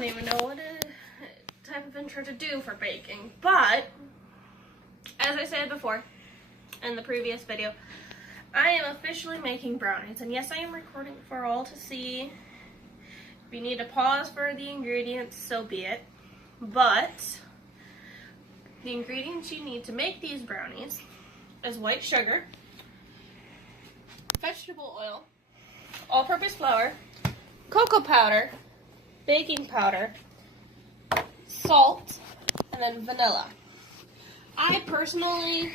don't even know what type of intro to do for baking, but as I said before in the previous video, I am officially making brownies, and yes, I am recording for all to see. If you need to pause for the ingredients, so be it, but the ingredients you need to make these brownies is white sugar, vegetable oil, all-purpose flour, cocoa powder, baking powder, salt, and then vanilla. I personally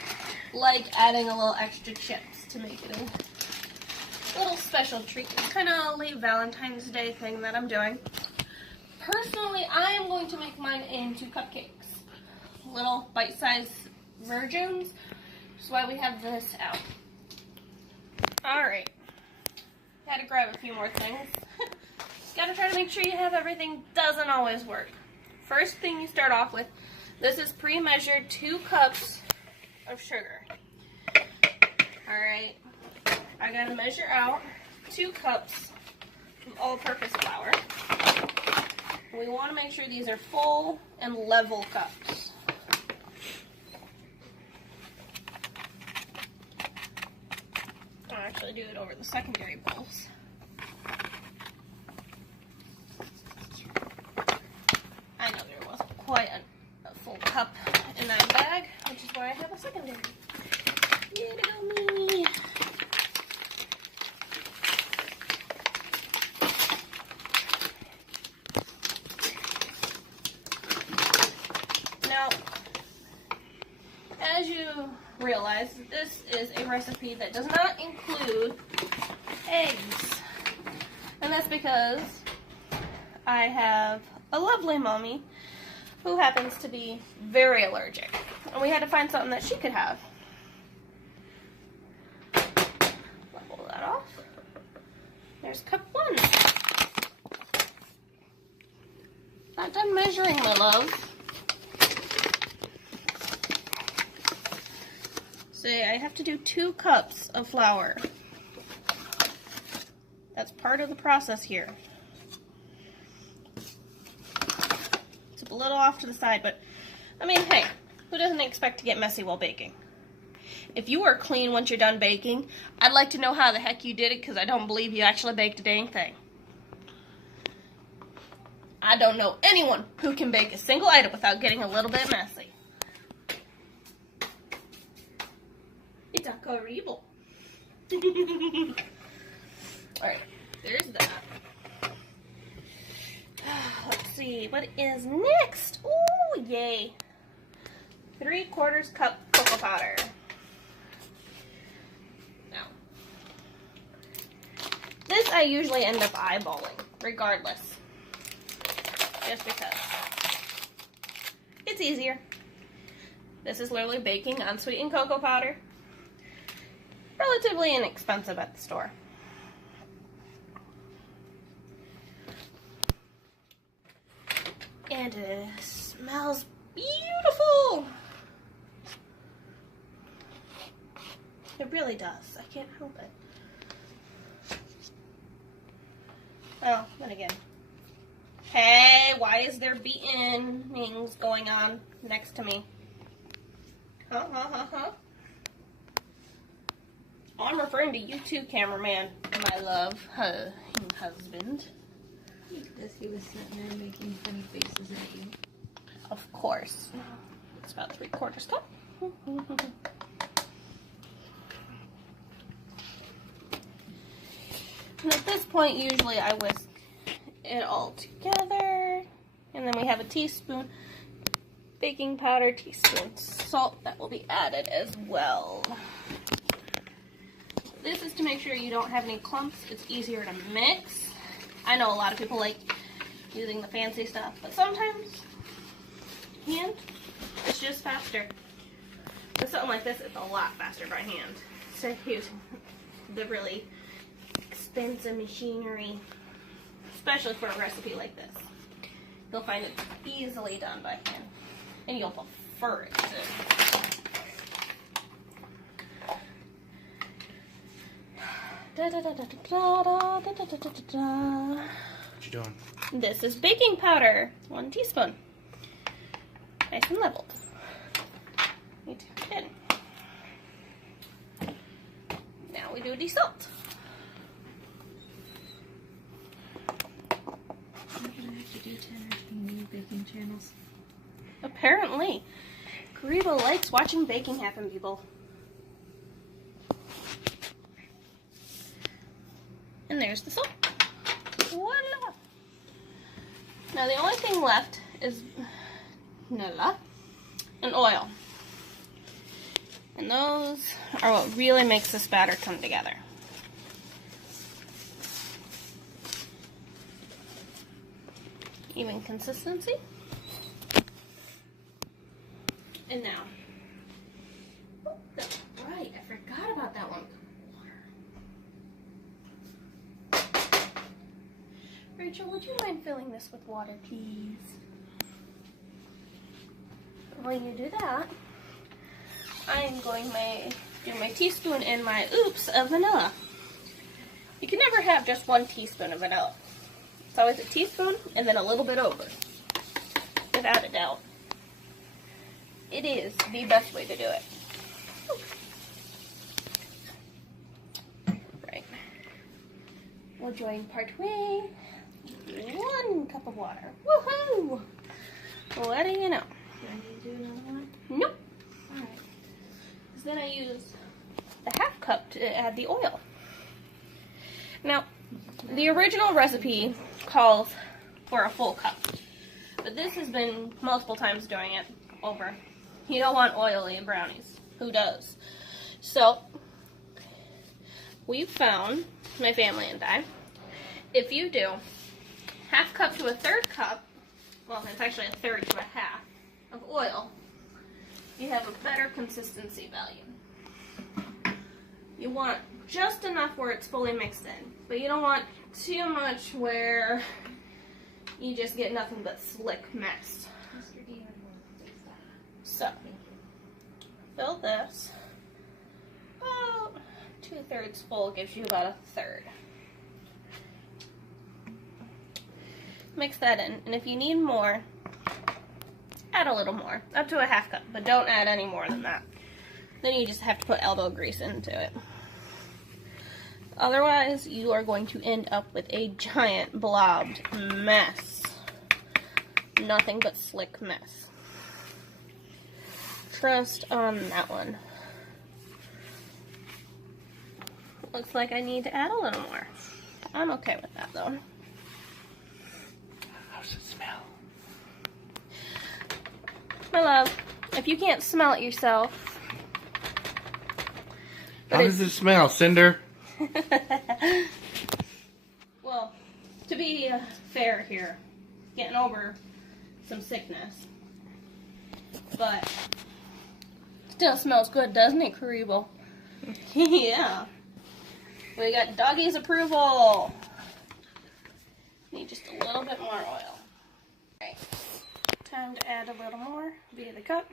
like adding a little extra chips to make it a little special treat. It's kind of a late Valentine's Day thing that I'm doing. Personally, I am going to make mine into cupcakes. Little bite-sized versions. That's why we have this out. Alright. Gotta grab a few more things. Gotta try to make sure you have everything. Doesn't always work. First thing you start off with, this is pre-measured 2 cups of sugar. Alright. I gotta measure out 2 cups of all-purpose flour. We want to make sure these are full and level cups. I'll actually do it over the secondary bowls. I know there wasn't quite a full cup in that bag, which is why I have a secondary. Way to go, me! Now, as you realize, this is a recipe that does not include eggs. And that's because I have a lovely mommy who happens to be very allergic. And we had to find something that she could have. Level that off. There's cup 1. Not done measuring, my love. See, I have to do 2 cups of flour. That's part of the process here. It's a little off to the side, but I mean, hey, who doesn't expect to get messy while baking? If you are clean once you're done baking, I'd like to know how the heck you did it, because I don't believe you actually baked a dang thing. I don't know anyone who can bake a single item without getting a little bit messy. It's horrible. Alright, there's that. Let's see, what is next? Ooh, yay. 3/4 cup cocoa powder. Now, this I usually end up eyeballing, regardless. Just because. It's easier. This is literally baking unsweetened cocoa powder. Relatively inexpensive at the store. And it smells beautiful. It really does. I can't help it. Well, then again. Hey, why is there beatings going on next to me? Huh? I'm referring to you too, cameraman, my love, husband. Because he was sitting there making funny faces at you. Of course. It's about 3/4 cup. And at this point, usually I whisk it all together. And then we have a teaspoon baking powder, teaspoon salt that will be added as well. This is to make sure you don't have any clumps. It's easier to mix. I know a lot of people like using the fancy stuff, but sometimes hand, it's just faster. With something like this, it's a lot faster by hand. Instead of using the really expensive machinery, especially for a recipe like this. You'll find it easily done by hand, and you'll prefer it too. What you doing? This is baking powder, 1 teaspoon. Nice and leveled. Need to put it in. Now we do the salt. I'm gonna have to do 10 or 15 baking channels. Apparently. Karibo likes watching baking happen, people. And there's the salt. Voila! Now the only thing left is vanilla and oil. And those are what really makes this batter come together. Even consistency. And now, oh, that's right, I forgot about that one. Rachel, would you mind filling this with water, please? While you do that, I'm going to do my teaspoon and my oops of vanilla. You can never have just 1 teaspoon of vanilla. It's always a teaspoon and then a little bit over, without a doubt. It is the best way to do it. Right. We'll join partway. 1 cup of water. Woohoo! What do you know? Do I need to do another one? Nope. Alright. Because then I use the 1/2 cup to add the oil. Now, the original recipe calls for a full cup. But this has been multiple times doing it over. You don't want oily brownies. Who does? So, we've found, my family and I, if you do 1/2 cup to a 1/3 cup, well, it's actually a 1/3 to a 1/2 of oil, you have a better consistency value. You want just enough where it's fully mixed in, but you don't want too much where you just get nothing but slick mess. So, fill this about 2/3 full, gives you about a 1/3. Mix that in, and if you need more, add a little more, up to a 1/2 cup, but don't add any more than that. Then you just have to put elbow grease into it. Otherwise, you are going to end up with a giant blobbed mess. Nothing but slick mess. Trust on that one. Looks like I need to add a little more. I'm okay with that though. How's it smell? My love, if you can't smell it yourself. How does it smell, Cinder? Well, to be fair here, getting over some sickness. But still smells good, doesn't it, Karibo? Yeah. We got doggy's approval. Need just a little bit more oil. Okay. Time to add a little more via the cup.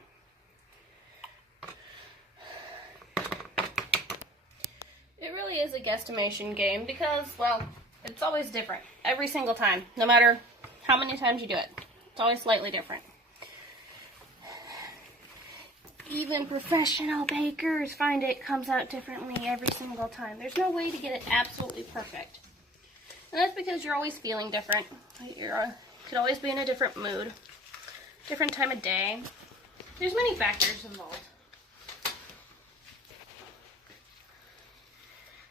It really is a guesstimation game because, well, it's always different. Every single time. No matter how many times you do it. It's always slightly different. Even professional bakers find it comes out differently every single time. There's no way to get it absolutely perfect. And that's because you're always feeling different. You could always be in a different mood. Different time of day. There's many factors involved.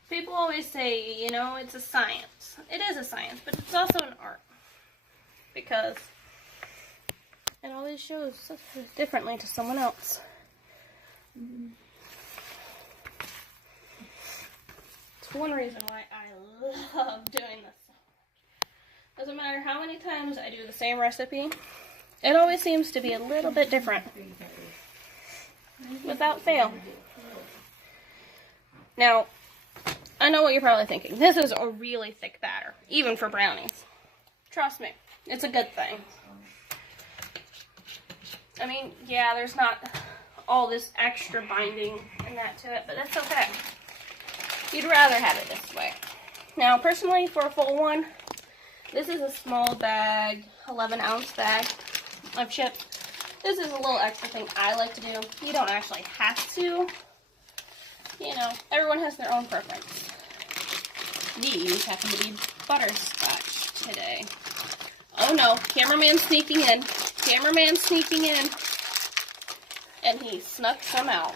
People always say, you know, it's a science. It is a science, but it's also an art. Because it always shows differently to someone else. It's one reason why I love doing this so much. Doesn't matter how many times I do the same recipe, it always seems to be a little bit different. Without fail. Now, I know what you're probably thinking. This is a really thick batter, even for brownies. Trust me, it's a good thing. I mean, yeah, there's not all this extra binding and that to it, but that's okay. You'd rather have it this way. Now, personally, for a full one, This is a small bag, 11-ounce bag of chips. This is a little extra thing I like to do. You don't actually have to. You know, everyone has their own preference. These happen to be butterscotch today. Oh no, cameraman sneaking in. Cameraman sneaking in. And he snuck some out.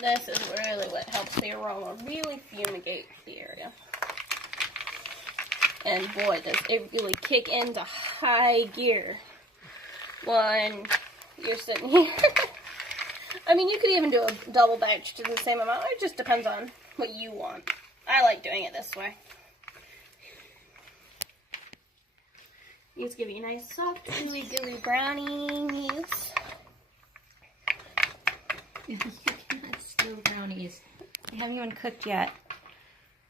This is really what helps the aroma really fumigate the area. And boy, does it really kick into high gear when you're sitting here. I mean, you could even do a double batch to the same amount. It just depends on what you want. I like doing it this way. These give you nice, soft, gooey, gooey brownies. You cannot steal brownies. They haven't even cooked yet.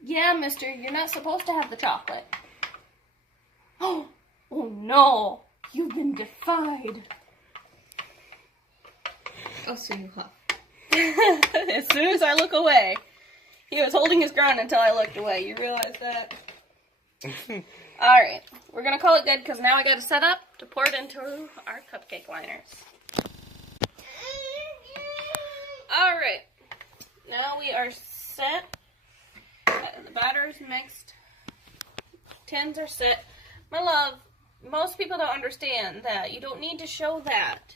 Yeah, mister, you're not supposed to have the chocolate. Oh no, you've been defied. Oh, so you huff. As soon as I look away, he was holding his ground until I looked away. You realize that? Alright, we're gonna call it good because now I gotta set up to pour it into our cupcake liners. Alright, now we are set. The batter's mixed. Tins are set. My love, most people don't understand that. You don't need to show that.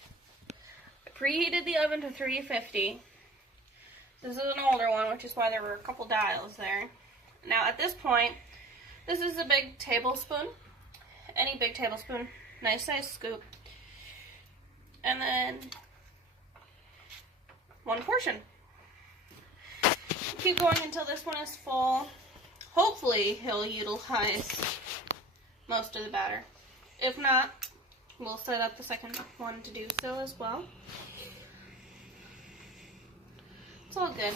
I preheated the oven to 350. This is an older one, which is why there were a couple dials there. Now at this point, this is a big tablespoon. Any big tablespoon. Nice size scoop. And then one portion. Keep going until this one is full. Hopefully he'll utilize most of the batter. If not, we'll set up the second one to do so as well. It's all good.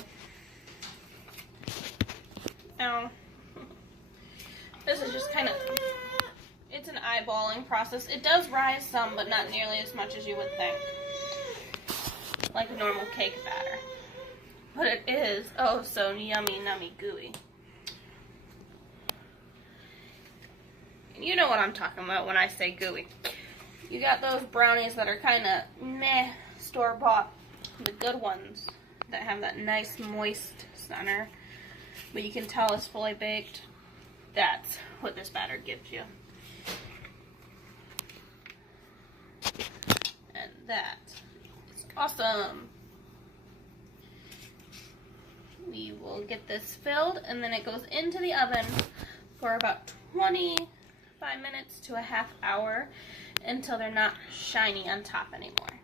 Now, this is just kind of, it's an eyeballing process. It does rise some, but not nearly as much as you would think. Like a normal cake batter. But it is, oh, so yummy, nummy, gooey. You know what I'm talking about when I say gooey. You got those brownies that are kind of meh, store-bought. The good ones that have that nice moist center, but you can tell it's fully baked. That's what this batter gives you. And that is awesome. We will get this filled, and then it goes into the oven for about 25 minutes to a half hour until they're not shiny on top anymore.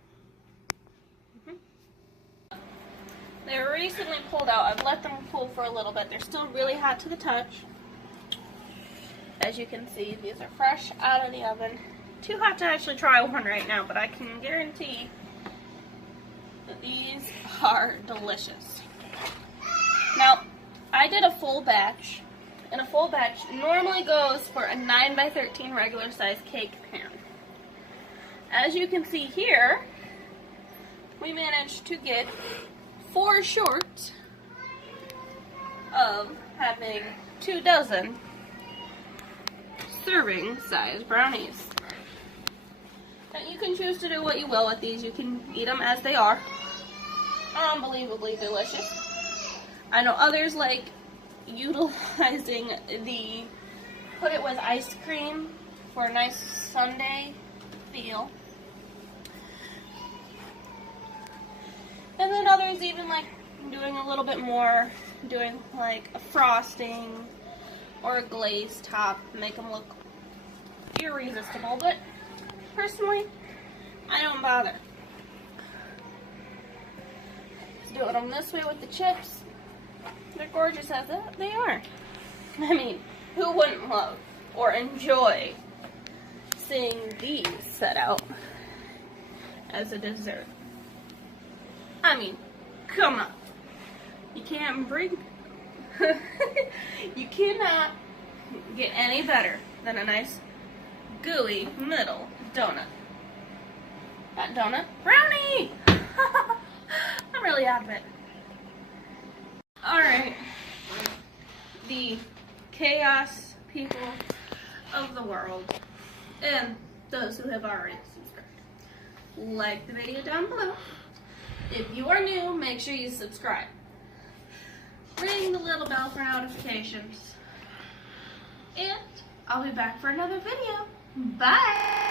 They were recently pulled out. I've let them cool for a little bit. They're still really hot to the touch. As you can see, these are fresh out of the oven. Too hot to actually try one right now, but I can guarantee that these are delicious. Now, I did a full batch, and a full batch normally goes for a 9 by 13 regular size cake pan. As you can see here, we managed to get 4 short of having 2 dozen serving size brownies. And you can choose to do what you will with these. You can eat them as they are. Unbelievably delicious. I know others like utilizing the put it with ice cream for a nice sundae feel. And then others even like doing a little bit more, doing like a frosting or a glaze top, make them look irresistible. But personally, I don't bother. Just doing them this way with the chips. They're gorgeous as they are. I mean, who wouldn't love or enjoy seeing these set out as a dessert? I mean, come on. You can't bring... You cannot get any better than a nice gooey middle donut. That donut brownie! I'm really out of it. Alright. The chaos people of the world and those who have already subscribed. Like the video down below. If you are new, make sure you subscribe. Ring the little bell for notifications. And I'll be back for another video. Bye!